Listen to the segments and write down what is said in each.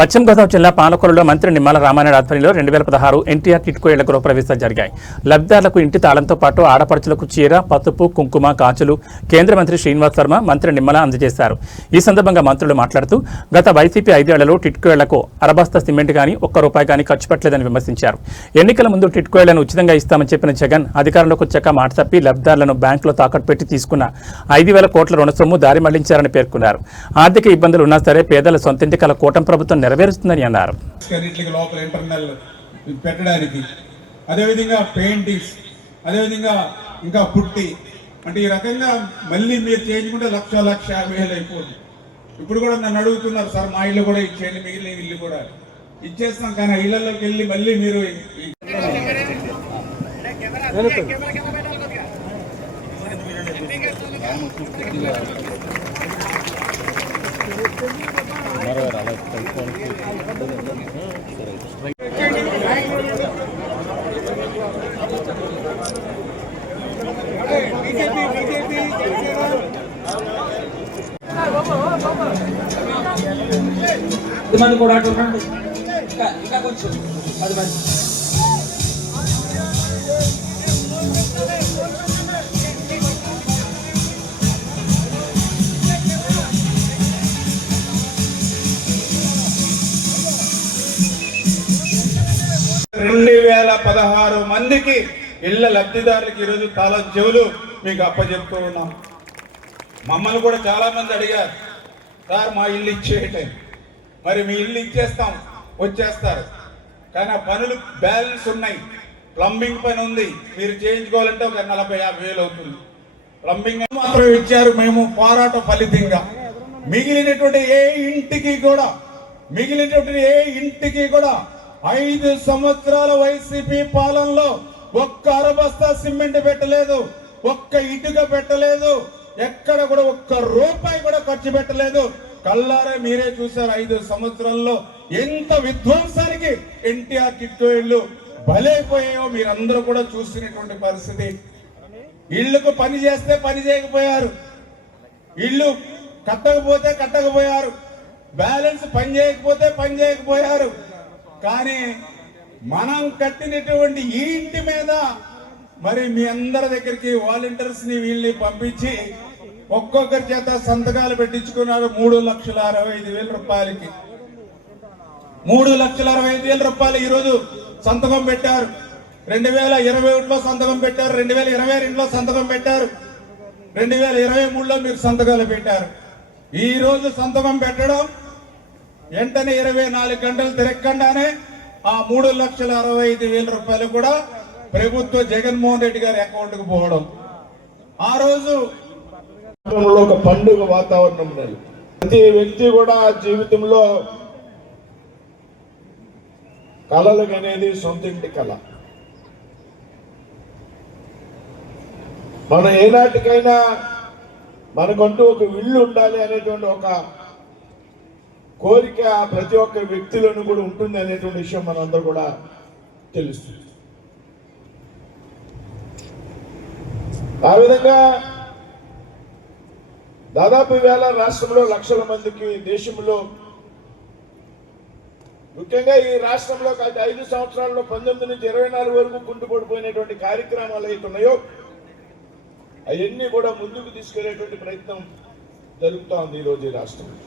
పశ్చిమ గోదావరి జిల్లా పాలకొల్లులో మంత్రి నిమ్మల రామానాయుడు ఆధ్వర్యంలో 2016 ఎన్టీఆర్ టిట్కో ఇళ్ల గృహప్రవేశాలు జరిగాయి. లబ్ధిదారులకు ఇంటి తాళంతో పాటు ఆడపడుచులకు చీర, పసుపు, కుంకుమ, కాచులు కేంద్ర మంత్రి శ్రీనివాస్ వర్మ, మంత్రి నిమ్మల అందజేశారు. ఈ సందర్భంగా మంత్రులు మాట్లాడుతూ గత వైసీపీ 5 ఏళ్లలో టిట్కో ఇళ్లకు అరబస్తా సిమెంట్ గానీ ₹1 గానీ ఖర్చు పెట్టలేదని విమర్శించారు. ఎన్నికల ముందు టిట్కో ఇళ్లను ఉచితంగా ఇస్తామని చెప్పిన జగన్ అధికారంలోకి వచ్చాక మాట తప్పి లబ్ధిదారులను బ్యాంకులో తాకట్టు పెట్టి తీసుకున్న 5,000 కోట్ల రుణ సొమ్ము దారి మళ్లించారని పేర్కొన్నారు. ఆర్థిక ఇబ్బందులు ఉన్నా సరే పేదల సొంతింటి కల కూటమి ప్రభుత్వం నెరవేరుస్తుందని అన్నారు. లోపల ఇంటర్నల్ పెట్టడానికి, అదేవిధంగా పెయింటింగ్స్, అదేవిధంగా ఇంకా పుట్టి అంటే ఈ రకంగా మళ్ళీ మీరు చేయించుకుంటే 1,50,000 అయిపోతుంది. ఇప్పుడు కూడా నన్ను అడుగుతున్నారు, సార్ మా ఇల్లు కూడా ఇచ్చేయండి, మిగిలిన ఇల్లు కూడా ఇచ్చేస్తాం, కానీ ఇళ్లలోకి వెళ్ళి మళ్ళీ మీరు మంది కూడా ఇంకా కొంచెం 10 మంది. మందికి ఇళ్ల లబ్ధిదారులకి ఈరోజు తాళం చెవులు మీకు అప్పచెప్తూ ఉన్నాం. మమ్మల్ని కూడా చాలా మంది అడిగారు, సార్ మా ఇల్లు ఇచ్చేయటం, మరి మీ ఇల్లు ఇచ్చేస్తాం వచ్చేస్తారు, కానీ ఆ పనులు బ్యాలెన్స్ ఉన్నాయి. ప్లంబింగ్ పని ఉంది, మీరు చేయించుకోవాలంటే ఒక 40,000-50,000 అవుతుంది. ప్లంబింగ్ మాత్రం ఇచ్చారు. మేము పోరాట ఫలితంగా మిగిలినటువంటి ఏ ఇంటికి కూడా 5 సంవత్సరాల వైసీపీ పాలనలో ఒక్క అరబస్తా సిమెంట్ పెట్టలేదు, ఒక్క ఇటుక పెట్టలేదు, ఎక్కడ కూడా ₹1 కూడా ఖర్చు పెట్టలేదు. కల్లారా మీరే చూశారు 5 సంవత్సరాల్లో ఎంత విధ్వంసానికి ఎన్టీఆర్ టిట్కో ఇళ్ళు బలైపోయాయో మీరందరూ కూడా చూసినటువంటి పరిస్థితి. ఇళ్లకు పని చేస్తే పని చేయకపోయారు, ఇల్లు కట్టకపోతే కట్టకపోయారు, బ్యాలెన్స్ పని చేయకపోతే పని చేయకపోయారు. కానీ మనం కట్టినటువంటి ఈ ఇంటి మీద మరి మీ అందరి దగ్గరికి వాలంటీర్స్ ని వీళ్ళని పంపించి ఒక్కొక్కరి చేత సంతకాలు పెట్టించుకున్నారు. ₹3,65,000 ₹3,65,000 ఈరోజు సంతకం పెట్టారు. 2021లో సంతకం పెట్టారు, 2022లో సంతకం పెట్టారు, 2023లో మీరు సంతకాలు పెట్టారు. ఈ రోజు సంతకం పెట్టడం వెంటనే 24 గంటలు తిరగకుండానే ఆ ₹3,65,000 కూడా ప్రభుత్వ జగన్మోహన్ రెడ్డి గారి అకౌంట్ కు పోవడం. ఆ రోజు ఒక పండుగ వాతావరణం. ప్రతి వ్యక్తి కూడా జీవితంలో కళలు అనేది సొంత ఇంటి కళ. మనం ఏనాటికైనా మనకంటూ ఒక ఇల్లు ఉండాలి అనేటువంటి ఒక కోరిక ప్రతి ఒక్క వ్యక్తిలోనూ కూడా ఉంటుంది అనేటువంటి విషయం మనందరూ కూడా తెలుస్తుంది. ఆ విధంగా దాదాపు వేళ రాష్ట్రంలో లక్షల మందికి, దేశంలో ముఖ్యంగా ఈ రాష్ట్రంలో 5 సంవత్సరాల్లో 19 నుంచి 24 వరకు కుంటుపడిపోయినటువంటి కార్యక్రమాలు అవుతున్నాయో అవన్నీ కూడా ముందుకు తీసుకెళ్లేటువంటి ప్రయత్నం జరుగుతూ ఉంది ఈరోజు ఈ రాష్ట్రంలో.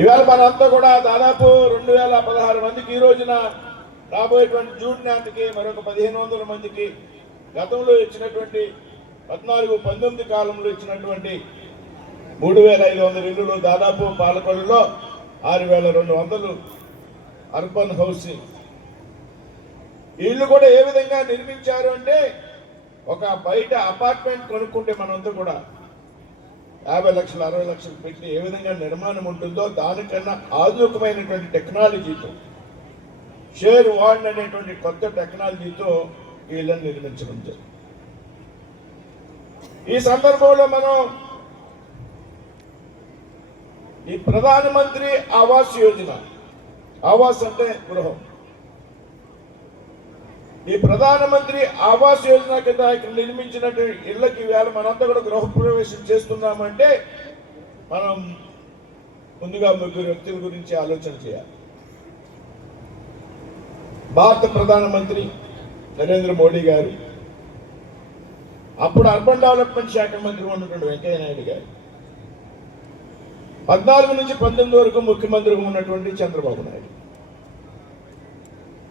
ఇవాళ మనంతా కూడా దాదాపు 2,016 మందికి ఈ రోజున రాబోయేటువంటి జూన్ నాటికి మరొక 1,500 మందికి గతంలో ఇచ్చినటువంటి 14-19 కాలంలో ఇచ్చినటువంటి 3,500 ఇళ్లు, దాదాపు పాలకొల్లులో 6,200 అర్బన్ హౌసింగ్ ఇళ్లు కూడా ఏ విధంగా నిర్మించారు అంటే ఒక బయట అపార్ట్మెంట్ కొనుక్కుంటే మనంతా కూడా 50 లక్షలు 60 లక్షలు పెట్టి ఏ విధంగా నిర్మాణం ఉంటుందో దానికన్నా ఆధునికమైనటువంటి టెక్నాలజీతో, షేర్ వార్డ్ అనేటువంటి కొత్త టెక్నాలజీతో వీళ్ళని నిర్మించడం జరిగింది. ఈ సందర్భంలో మనం ఈ ప్రధానమంత్రి ఆవాస్ యోజన, ఆవాస్ అంటే గృహం, ఈ ప్రధానమంత్రి ఆవాస్ యోజన కింద ఇక్కడ నిర్మించినటువంటి ఇళ్లకి వేళ మనంతా కూడా గృహ ప్రవేశం చేస్తున్నామంటే మనం ముందుగా ముగ్గురు వ్యక్తుల గురించి ఆలోచన చేయాలి. భారత ప్రధానమంత్రి నరేంద్ర మోడీ గారు, అప్పుడు అర్బన్ డెవలప్మెంట్ శాఖ మంత్రి ఉన్నటువంటి వెంకయ్య నాయుడు గారు, 14 నుంచి 19 వరకు ముఖ్యమంత్రిగా ఉన్నటువంటి చంద్రబాబు నాయుడు.